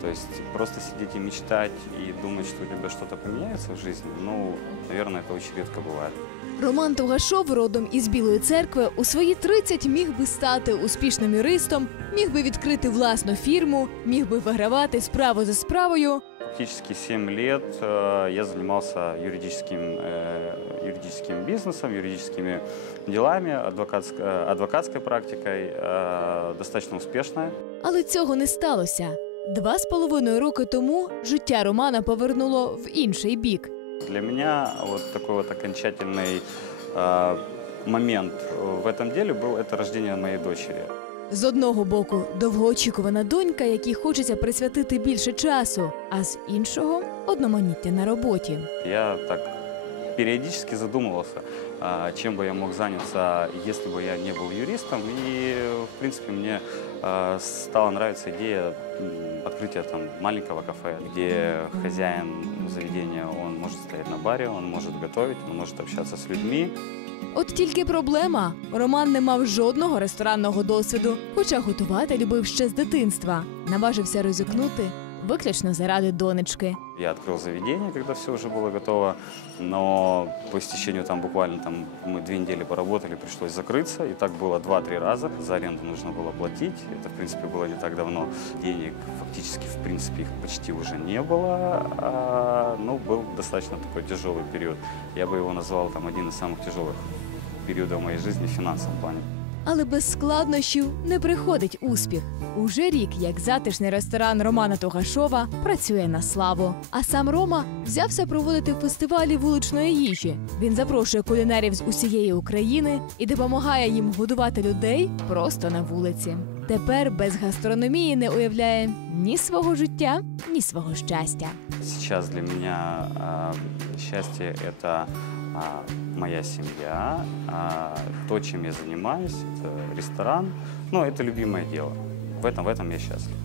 То есть просто сидеть и мечтать и думать, что у тебя что-то поменяется в жизни, ну, наверное, это очень редко бывает. Роман Тугашов, родом із Білої церкви, у свої 30 міг би стати успішним юристом, міг би відкрити власну фірму, міг би вигравати справу за справою Практически 7 лет э, я занимался юридическим, э, юридическим бизнесом, юридическими делами, адвокатск- э, адвокатской практикой, э, достаточно успешная. Але цього не сталося. Два з половиною роки тому життя Романа повернуло в інший бік. Для меня вот такой вот окончательный э, момент в этом деле был это рождение моей дочери. З одного боку, довгоочікувана донька, якій хочеться присвятити більше часу, а з іншого одноманіття на роботі. Я так периодически задумывался, а, чем бы я мог заняться, если бы я не был юристом. И, в принципе, мне а, стала нравиться идея м, открытия там маленького кафе, где хозяин заведения, он может стоять на баре, он может готовить, он может общаться с людьми. От тільки проблема. Роман не мав жодного ресторанного досвіду, хоча готувати любив ще з дитинства. Наважився ризикнути виключно заради донечки. Я открыл заведение, когда все уже было готово, но по истечению там буквально там мы две недели поработали, пришлось закрыться, и так было два-три раза. За аренду нужно было платить, это, в принципе, было не так давно. Денег фактически, в принципе, их почти уже не было, а, ну, был достаточно такой тяжелый период. Я бы его назвал там один из самых тяжелых периодов моей жизни в финансовом плане. Але без складнощів не приходить успіх. Уже рік, як затишний ресторан Романа Тугашова працює на славу. А сам Рома взявся проводити фестивалі вуличної їжі. Він запрошує кулінарів з усієї України і допомагає їм годувати людей просто на вулиці. Тепер без гастрономії не уявляє ні свого життя, ні свого щастя. Сейчас для меня а, счастье – моя семья, а, то, чем я занимаюсь, это ресторан, ну, это любимое дело. В этом, в этом я счастлив.